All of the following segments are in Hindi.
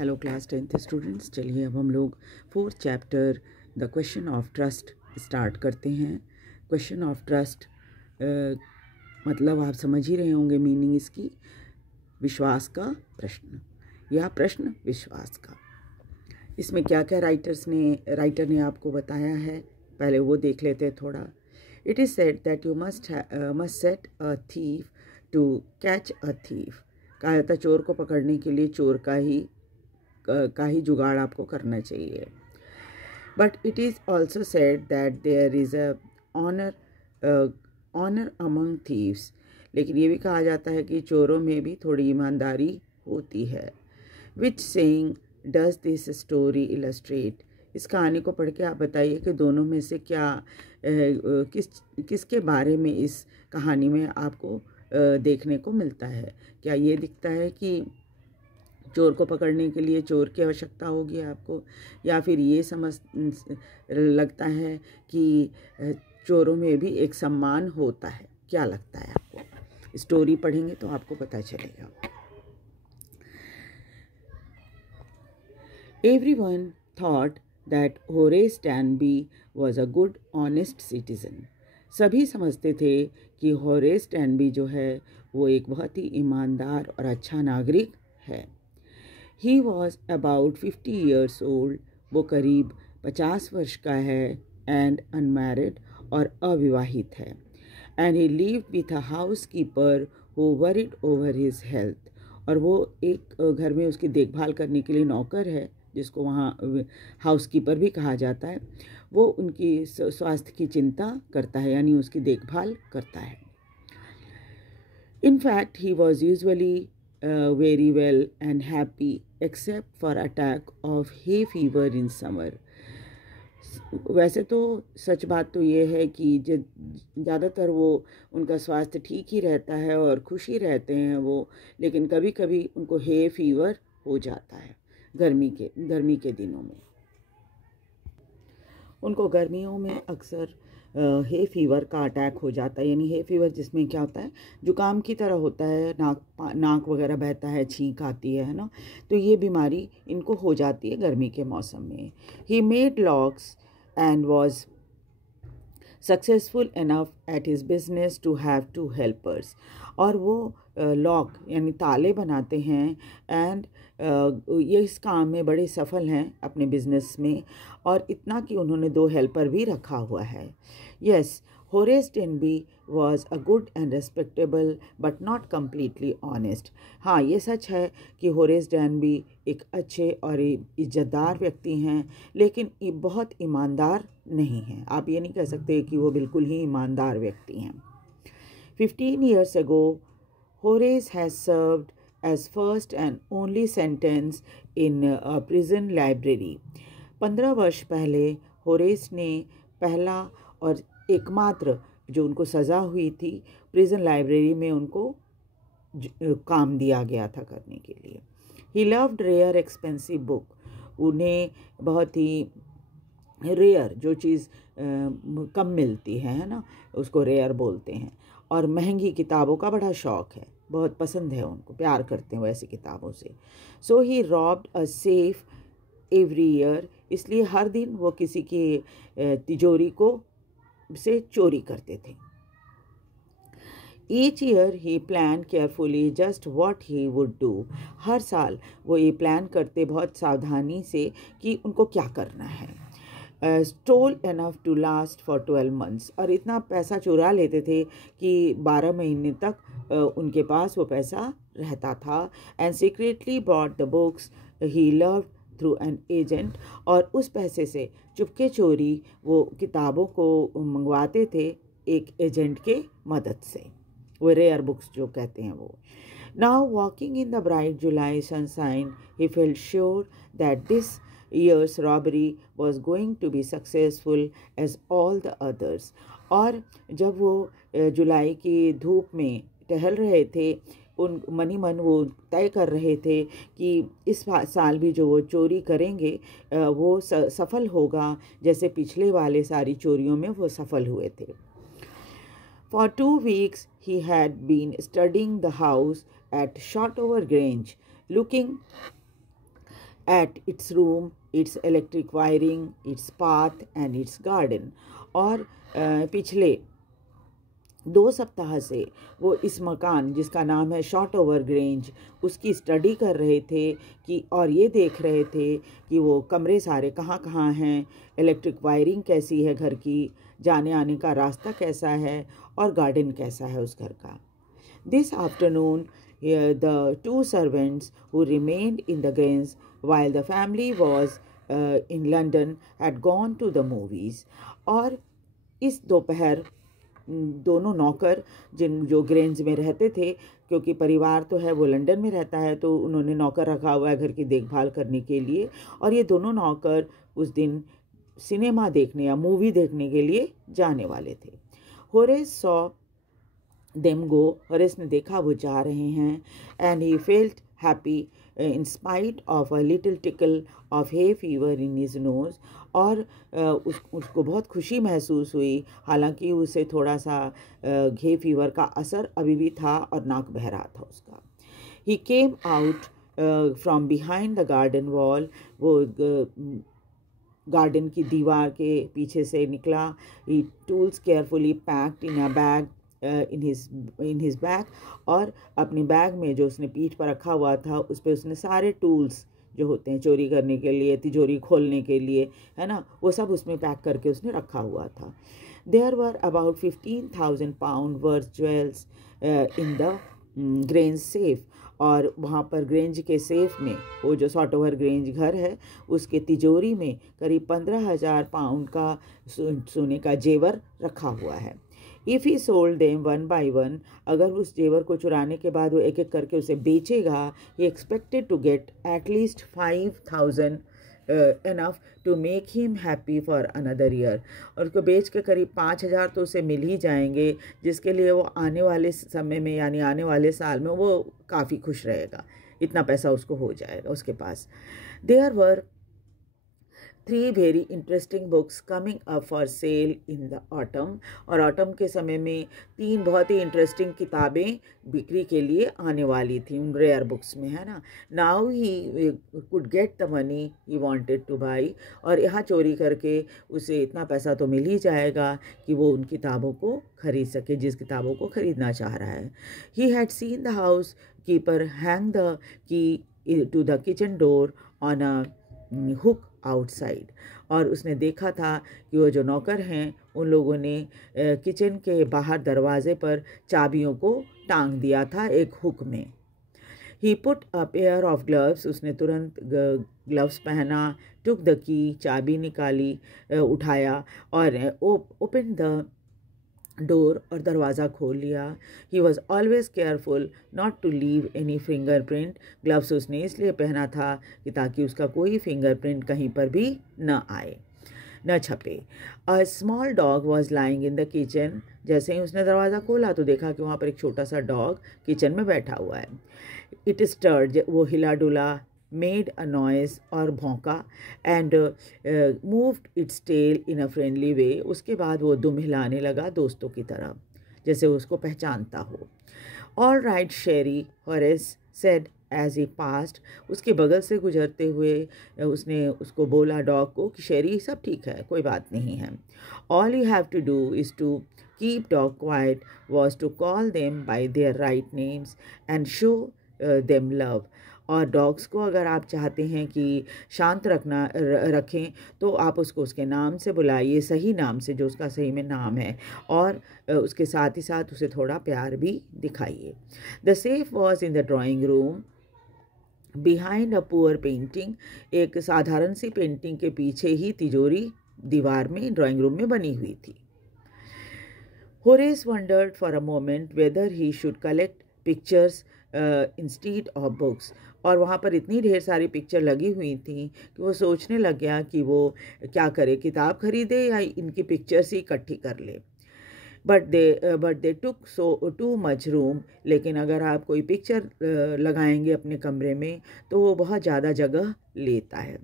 हेलो क्लास 10th स्टूडेंट्स, चलिए अब हम लोग 4th chapter the question of trust start करते हैं। क्वेश्चन ऑफ ट्रस्ट मतलब आप समझ ही रहे होंगे मीनिंग इसकी, विश्वास का प्रश्न या प्रश्न विश्वास का। इसमें क्या क्या राइटर ने आपको बताया है, पहले वो देख लेते हैं थोड़ा। It is said that you must set a thief to catch a thief. कहा जाता है चोर को पकड़ने के लिए चोर का ही जुगाड़ आपको करना चाहिए। But it is also said that there is a honour among thieves. लेकिन ये भी कहा जाता है कि चोरों में भी थोड़ी ईमानदारी होती है। Which saying does this story illustrate. इस कहानी को पढ़ के आप बताइए कि दोनों में से क्या किसके बारे में इस कहानी में आपको देखने को मिलता है। क्या ये दिखता है कि चोर को पकड़ने के लिए चोर की आवश्यकता होगी आपको, या फिर ये समझ लगता है कि चोरों में भी एक सम्मान होता है। क्या लगता है आपको? स्टोरी पढ़ेंगे तो आपको पता चलेगा। Everyone thought that Horace Danby was a good, honest citizen. सभी समझते थे कि होरेस डैनबी जो है वो एक बहुत ही ईमानदार और अच्छा नागरिक है। He was about 50 years old. वो करीब 50 वर्ष का है and unmarried और अविवाहित है। And he lived with a housekeeper who worried over his health. और वो एक घर में उसकी देखभाल करने के लिए नौकर है, जिसको वहाँ हाउसकीपर भी कहा जाता है। वो उनकी स्वास्थ्य की चिंता करता है, यानी उसकी देखभाल करता है। In fact, he was usually very well and happy except for attack of hay fever in summer. वैसे तो सच बात तो ये है कि ज़्यादातर वो उनका स्वास्थ्य ठीक ही रहता है और खुशी रहते हैं वो, लेकिन कभी कभी उनको हे फीवर हो जाता है गर्मी के दिनों में। उनको गर्मियों में अक्सर हे फीवर का अटैक हो जाता है। यानी हे फीवर जिसमें क्या होता है, जुकाम की तरह होता है, नाक वगैरह बहता है, छींक आती है ना। तो ये बीमारी इनको हो जाती है गर्मी के मौसम में। He made locks and was successful enough at his business to have 2 helpers. और वो लॉक यानी ताले बनाते हैं एंड ये इस काम में बड़े सफल हैं अपने बिजनेस में, और इतना कि उन्होंने 2 हेल्पर भी रखा हुआ है। Yes, Horace Denby was a good and respectable but not completely honest. हाँ, ये सच है कि होरेस डेनबी एक अच्छे और इज्जतदार व्यक्ति हैं, लेकिन ये बहुत ईमानदार नहीं हैं। आप ये नहीं कह सकते कि वो बिल्कुल ही ईमानदार व्यक्ति हैं। 15 years ago, Horace has served as first and only sentence in a prison library. 15 वर्ष पहले होरेस ने पहला और एकमात्र जो उनको सज़ा हुई थी, प्रिजन लाइब्रेरी में उनको काम दिया गया था करने के लिए। He loved rare expensive book. उन्हें बहुत ही रेयर जो चीज़ कम मिलती है ना, उसको रेयर बोलते हैं। और महंगी किताबों का बड़ा शौक़ है, बहुत पसंद है उनको, प्यार करते हैं वैसी किताबों से। So he robbed a safe every year. इसलिए हर दिन वो किसी की तिजोरी से चोरी करते थे। Each year he planned carefully just what he would do. हर साल वो ये प्लान करते बहुत सावधानी से कि उनको क्या करना है। Stole enough to last for 12 months. और इतना पैसा चुरा लेते थे कि 12 महीने तक उनके पास वो पैसा रहता था। And secretly bought the books he loved through an agent. और उस पैसे से चुपके चोरी वो किताबों को मंगवाते थे एक एजेंट के मदद से, वो रेयर बुक्स जो कहते हैं वो। Now walking in the bright July sunshine he felt sure that this year's robbery was going to be successful as all the others. और जब वो जुलाई की धूप में टहल रहे थे, उन मन वो तय कर रहे थे कि इस साल भी जो वो चोरी करेंगे वो सफल होगा, जैसे पिछले वाले सारी चोरियों में वो सफल हुए थे। For 2 weeks he had been studying the house at Shotover Grange, looking at its room, its electric wiring, its path and its garden. और पिछले 2 सप्ताह से वो इस मकान जिसका नाम है शॉर्ट ओवर ग्रेंज उसकी स्टडी कर रहे थे कि और ये देख रहे थे कि वो कमरे सारे कहाँ कहाँ हैं, इलेक्ट्रिक वायरिंग कैसी है घर की, जाने आने का रास्ता कैसा है और गार्डन कैसा है उस घर का. This afternoon, the two servants who remained in the Grange while the family was in London had gone to the movies. और इस दोपहर दोनों नौकर जो ग्रेंज में रहते थे, क्योंकि परिवार तो है वो लंदन में रहता है, तो उन्होंने नौकर रखा हुआ है घर की देखभाल करने के लिए. और ये दोनों नौकर उस दिन सिनेमा देखने या मूवी देखने के लिए जाने वाले थे. Horace saw them go, Horace ने देखा वो जा रहे हैं. And he felt happy in spite of a little tackle of hay fever in his nose. और उसको बहुत खुशी महसूस हुई, हालांकि उसे थोड़ा सा घे फीवर का असर अभी भी था और नाक बह रहा था उसका. He came out from behind the garden wall, वो गार्डन की दीवार के पीछे से निकला. He tools carefully packed in a bag in his bag, और अपने बैग में जो उसने पीठ पर रखा हुआ था उस पर उसने सारे टूल्स जो होते हैं चोरी करने के लिए, तिजोरी खोलने के लिए, है ना, वो सब उसमें पैक करके उसने रखा हुआ था. There were about 15,000 pound worth jewels in the Grange safe. और वहाँ पर ग्रेंज के सेफ में, वो जो सॉर्ट ओवर ग्रेंज घर है उसके तिजोरी में करीब 15,000 पाउंड का सोने का जेवर रखा हुआ है. If he sold them one by one, अगर उस जेवर को चुराने के बाद वो एक एक करके उसे बेचेगा, he expected to get at least 5,000 enough to make him happy for another year. और उसको बेच के करीब 5,000 तो उसे मिल ही जाएंगे, जिसके लिए वो आने वाले समय में यानी आने वाले साल में वो काफ़ी खुश रहेगा. इतना पैसा उसको हो जाएगा उसके पास. There were 3 very interesting books coming up for sale in the autumn. और ऑटम के समय में 3 बहुत ही इंटरेस्टिंग किताबें बिक्री के लिए आने वाली थी उन रेयर बुक्स में, है ना. Now he could get the money he wanted two by, और यहाँ चोरी करके उसे इतना पैसा तो मिल ही जाएगा कि वो उन किताबों को खरीद सके जिस किताबों को खरीदना चाह रहा है. He had seen the house keeper hang the key to the kitchen door on a hook outside. और उसने देखा था कि वो जो नौकर हैं उन लोगों ने किचन के बाहर दरवाजे पर चाबियों को टांग दिया था एक हुक में. He put a pair of gloves, उसने तुरंत ग्लव्स पहना. टुक द की, चाबी निकाली, उठाया और ओपन द डोर, और दरवाज़ा खोल लिया. He was always careful not to leave any fingerprint. Gloves उसने इसलिए पहना था कि ताकि उसका कोई फिंगरप्रिंट कहीं पर भी न आए, न छपे. A small dog was lying in the kitchen. जैसे ही उसने दरवाज़ा खोला तो देखा कि वहाँ पर एक छोटा सा डॉग किचन में बैठा हुआ है. इट स्टर्ड, वो हिला डुला, मेड अ नॉइस, और भौंका, and moved its tail in a friendly way. उसके बाद वो दुम हिलाने लगा दोस्तों की तरह, जैसे उसको पहचानता हो. All right Sherry, Horace said as he passed. उसके बगल से गुजरते हुए उसने उसको बोला डॉग को कि शेरी, सब ठीक है, कोई बात नहीं है. All you have to do is to keep dog quiet was to call them by their right names and show them love. और डॉग्स को अगर आप चाहते हैं कि शांत रखें तो आप उसको उसके नाम से बुलाइए, सही नाम से जो उसका सही में नाम है, और उसके साथ ही साथ उसे थोड़ा प्यार भी दिखाइए. The safe was in the drawing room behind a poor painting. एक साधारण सी पेंटिंग के पीछे ही तिजोरी दीवार में ड्राइंग रूम में बनी हुई थी. Horace wondered for a moment whether he should collect pictures instead of books. और वहाँ पर इतनी ढेर सारी पिक्चर लगी हुई थी कि वो सोचने लग गया कि वो क्या करे, किताब खरीदे या इनकी पिक्चर्स ही इकट्ठी कर ले. But they took so too much room. लेकिन अगर आप कोई पिक्चर लगाएंगे अपने कमरे में तो वो बहुत ज़्यादा जगह लेता है.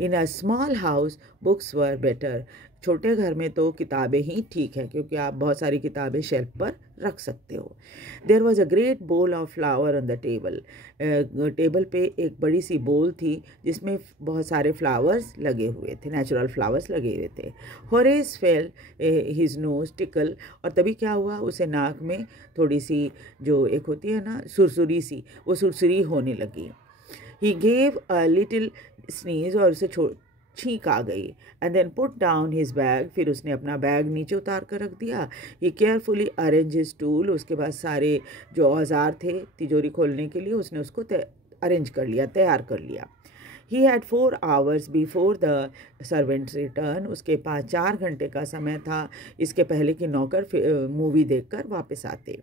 In a small house books were better. छोटे घर में तो किताबें ही ठीक है, क्योंकि आप बहुत सारी किताबें शेल्फ पर रख सकते हो। There was a great bowl of flower on the table. Table पे एक बड़ी सी बोल थी जिसमें बहुत सारे फ्लावर्स लगे हुए थे, नेचुरल फ्लावर्स लगे हुए थे। Horace fail his nose tackle, और तभी क्या हुआ, उसे नाक में थोड़ी सी जो एक होती है ना सुरसुरी सी, वो सुरसुरी होने लगी। He gave a little sneeze, और उसे छींक आ गई। And then put down his bag, फिर उसने अपना बैग नीचे उतार कर रख दिया। He carefully arrange his tool, उसके बाद सारे जो औजार थे तिजोरी खोलने के लिए उसने उसको अरेंज कर लिया, तैयार कर लिया। He had 4 hours before the servants return, उसके पास 4 घंटे का समय था इसके पहले कि नौकर मूवी देखकर वापस आते।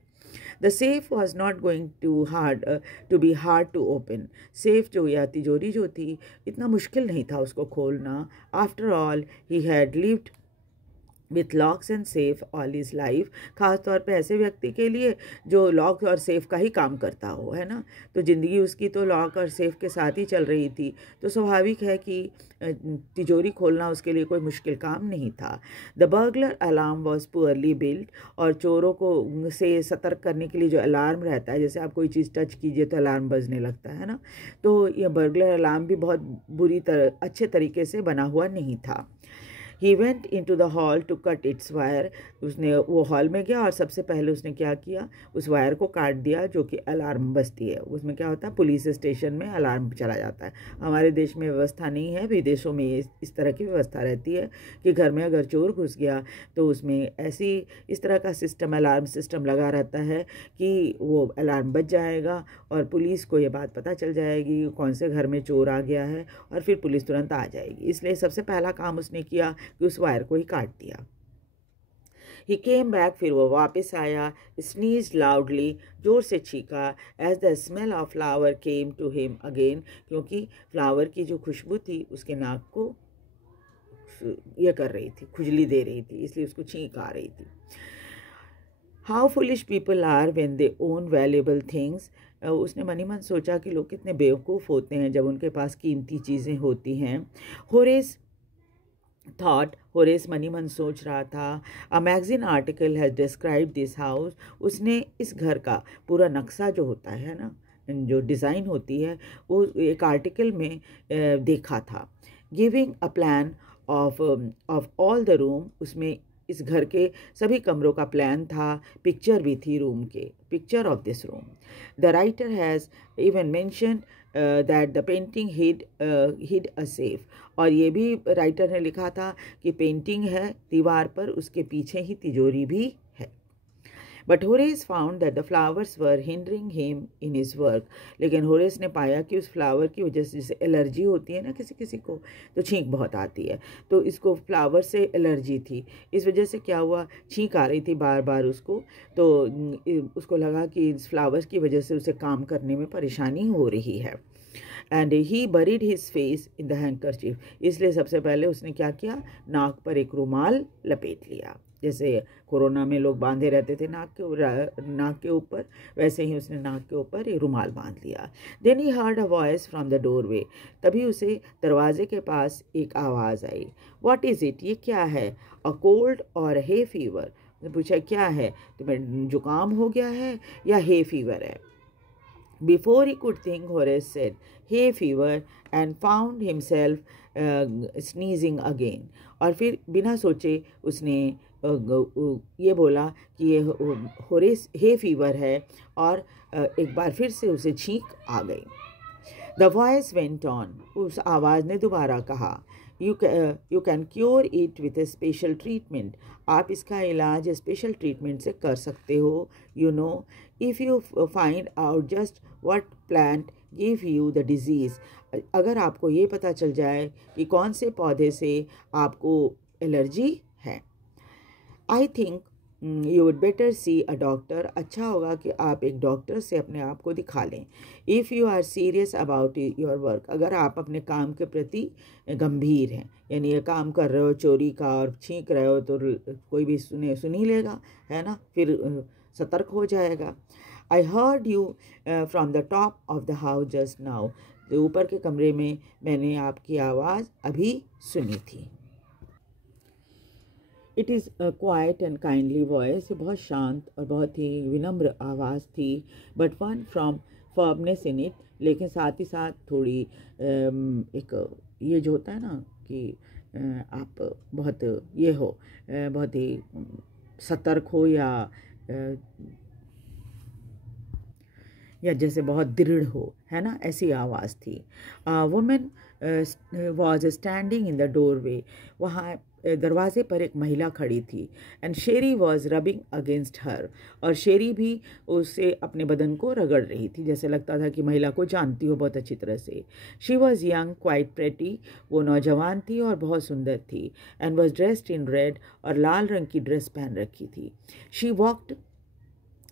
The safe was not going to be hard to open. Safe जो या तिजोरी जो थी, इतना मुश्किल नहीं था उसको खोलना। After all he had lived with locks and safe all is life. ख़ास तौर पे ऐसे व्यक्ति के लिए जो लॉक और सेफ का ही काम करता हो, है ना, तो ज़िंदगी उसकी तो लॉक और सेफ के साथ ही चल रही थी, तो स्वाभाविक है कि तिजोरी खोलना उसके लिए कोई मुश्किल काम नहीं था। The burglar alarm was poorly built, और चोरों को से सतर्क करने के लिए जो अलार्म रहता है, जैसे आप कोई चीज़ टच कीजिए तो अलार्म बजने लगता है ना, तो यह बर्गलर अलार्म भी बहुत अच्छे तरीके से बना हुआ नहीं था। He went into the hall to cut its wire. उसने वो हॉल में गया और सबसे पहले उसने क्या किया, उस वायर को काट दिया जो कि अलार्म बजती है। उसमें क्या होता है, पुलिस स्टेशन में अलार्म चला जाता है। हमारे देश में व्यवस्था नहीं है, विदेशों में इस तरह की व्यवस्था रहती है कि घर में अगर चोर घुस गया तो उसमें इस तरह का सिस्टम, अलार्म सिस्टम लगा रहता है कि वो अलार्म बज जाएगा और पुलिस को ये बात पता चल जाएगी कौन से घर में चोर आ गया है, और फिर पुलिस तुरंत आ जाएगी। इसलिए सबसे पहला काम उसने किया कि उस वायर को ही काट दिया। ही केम बैक, फिर वो वापस आया। स्नीज लाउडली, जोर से छींका। As the smell of flower came to him again, क्योंकि फ्लावर की जो खुशबू थी उसके नाक को ये कर रही थी, खुजली दे रही थी, इसलिए उसको छींक आ रही थी। How foolish people are when they own valuable things. उसने मनी मन सोचा कि लोग कितने बेवकूफ़ होते हैं जब उनके पास कीमती चीज़ें होती हैं। होरेस मनी मन सोच रहा था। A magazine article has describe this house. उसने इस घर का पूरा नक्शा जो होता है ना, जो डिज़ाइन होती है, वो एक आर्टिकल में देखा था। Giving a plan of all the room, उसमें इस घर के सभी कमरों का प्लान था, पिक्चर भी थी रूम के, picture of this room. The writer has even mentioned that the painting hid a safe, और ये भी राइटर ने लिखा था कि पेंटिंग है दीवार पर, उसके पीछे ही तिजोरी भी है। But Horace found that the flowers were hindering him in his work. लेकिन होरेस ने पाया कि उस फ्लावर की वजह से, जैसे एलर्जी होती है ना किसी किसी को, तो छींक बहुत आती है, तो इसको फ्लावर से एलर्जी थी। इस वजह से क्या हुआ, छींक आ रही थी बार बार उसको, तो उसको लगा कि इस फ्लावर्स की वजह से उसे काम करने में परेशानी हो रही है। And he buried his face in the handkerchief, इसलिए सबसे पहले उसने क्या किया, नाक पर एक रुमाल लपेट लिया। जैसे कोरोना में लोग बांधे रहते थे नाक के ऊपर, वैसे ही उसने नाक के ऊपर एक रुमाल बांध लिया। Then he heard a voice from the doorway, तभी उसे दरवाजे के पास एक आवाज़ आई। व्हाट इज़ इट, ये क्या है? अ कोल्ड और हे फीवर। पूछा क्या है, तुम्हें जुकाम हो गया है या हे फीवर है? Before he could think, Horace said, "Hay fever," and found himself sneezing again. और फिर बिना सोचे उसने ये बोला कि ये होरेस हे फीवर है, और एक बार फिर से उसे छींक आ गई। द वॉइस वेंट ऑन, उस आवाज़ ने दोबारा कहा, you can cure it with A special treatment, आप इसका इलाज स्पेशल ट्रीटमेंट से कर सकते हो। You know, if you find out just what plant give you the disease, अगर आपको ये पता चल जाए कि कौन से पौधे से आपको एलर्जी है। I think you would better C a doctor, अच्छा होगा कि आप एक डॉक्टर से अपने आप को दिखा लें। If you are serious about your work, अगर आप अपने काम के प्रति गंभीर हैं, यानी ये काम कर रहे हो चोरी का और छींक रहे हो, तो कोई भी सुन ही लेगा, है ना, फिर सतर्क हो जाएगा। I heard you from the top of the house just now, तो ऊपर के कमरे में मैंने आपकी आवाज़ अभी सुनी थी। It is a quiet and kindly voice, बहुत शांत और बहुत ही विनम्र आवाज़ थी, but one from firmness in it, लेकिन साथ ही साथ थोड़ी एक ये जो होता है ना कि आप बहुत ये हो, बहुत ही सतर्क हो या जैसे बहुत दृढ़ हो, है ना, ऐसी आवाज़ थी। Women was standing in the doorway, वहाँ दरवाजे पर एक महिला खड़ी थी। And Sheri was rubbing against her, और शेरी भी उसे अपने बदन को रगड़ रही थी, जैसे लगता था कि महिला को जानती हो बहुत अच्छी तरह से। She was young quite pretty, वो नौजवान थी और बहुत सुंदर थी। And was dressed in red, और लाल रंग की ड्रेस पहन रखी थी। She walked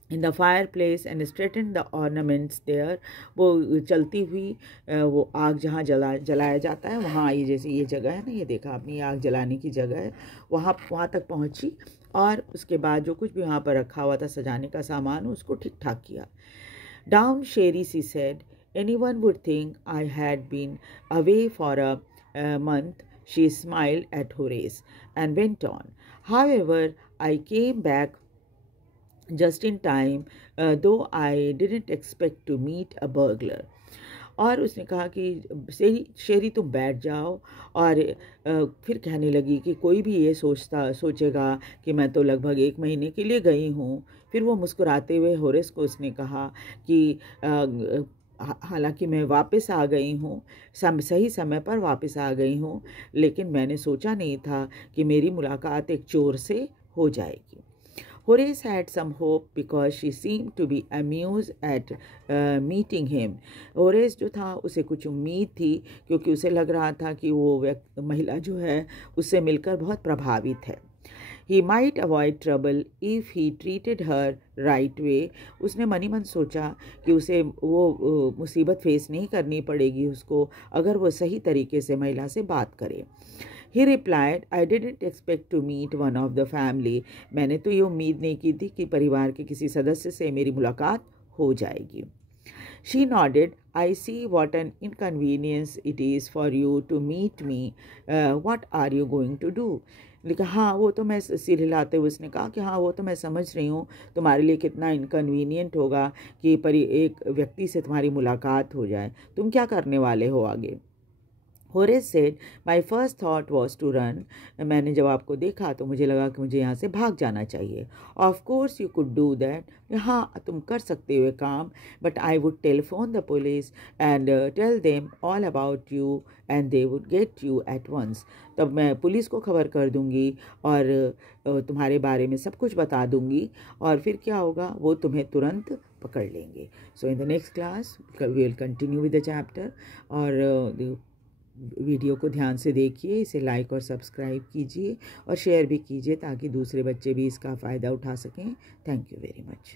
in the fire place and straighten the ornaments there, वो चलती हुई वो आग जहाँ जलाया जाता है वहाँ, ये जैसे ये जगह है ना, ये देखा आपने, ये आग जलाने की जगह है, वहाँ तक पहुँची, और उसके बाद जो कुछ भी वहाँ पर रखा हुआ था सजाने का सामान उसको ठीक ठाक किया। Down Sherry, she said, anyone would think I had been away for a month. She smiled at Horace and went on. However, I came back just in time, though I didn't expect to meet a burglar. और उसने कहा कि शेरी तुम बैठ जाओ, और फिर कहने लगी कि कोई भी ये सोचेगा कि मैं तो लगभग 1 महीने के लिए गई हूँ। फिर वो मुस्कुराते हुए होरेस को उसने कहा कि हालांकि मैं वापस आ गई हूँ, सही समय पर वापस आ गई हूँ, लेकिन मैंने सोचा नहीं था कि मेरी मुलाकात एक चोर से हो जाएगी। Horace had some hope because she seemed to be amused at meeting him. Horace जो था उसे कुछ उम्मीद थी, क्योंकि उसे लग रहा था कि वो महिला जो है उससे मिलकर बहुत प्रभावित है। He might avoid trouble if he treated her right way. उसने मनी मन सोचा कि उसे वो मुसीबत फेस नहीं करनी पड़ेगी उसको, अगर वो सही तरीके से महिला से बात करे। He replied, I didn't expect to meet one of the family. मैंने तो ये उम्मीद नहीं की थी कि परिवार के किसी सदस्य से मेरी मुलाकात हो जाएगी। She nodded. I see what an inconvenience it is for you to meet me. What are you going to do? लिखा हाँ, वो तो मैं सिर हिलाते हुए उसने कहा कि हाँ, वो तो मैं समझ रही हूँ तुम्हारे लिए कितना इनकन्वीनियंट होगा कि एक व्यक्ति से तुम्हारी मुलाकात हो जाए। तुम क्या करने वाले हो आगे? Horace said, My first thought was to run. मैंने जब आपको देखा तो मुझे लगा कि मुझे यहाँ से भाग जाना चाहिए। Of course you could do that. हाँ, तुम कर सकते हो काम, but I would telephone the police and tell them all about you and they would get you at once. तब मैं पुलिस को खबर कर दूँगी और तुम्हारे बारे में सब कुछ बता दूँगी, और फिर क्या होगा, वो तुम्हें तुरंत पकड़ लेंगे। So in the next class we will continue with the chapter, और वीडियो को ध्यान से देखिए, इसे लाइक और सब्सक्राइब कीजिए और शेयर भी कीजिए ताकि दूसरे बच्चे भी इसका फ़ायदा उठा सकें। Thank you very much.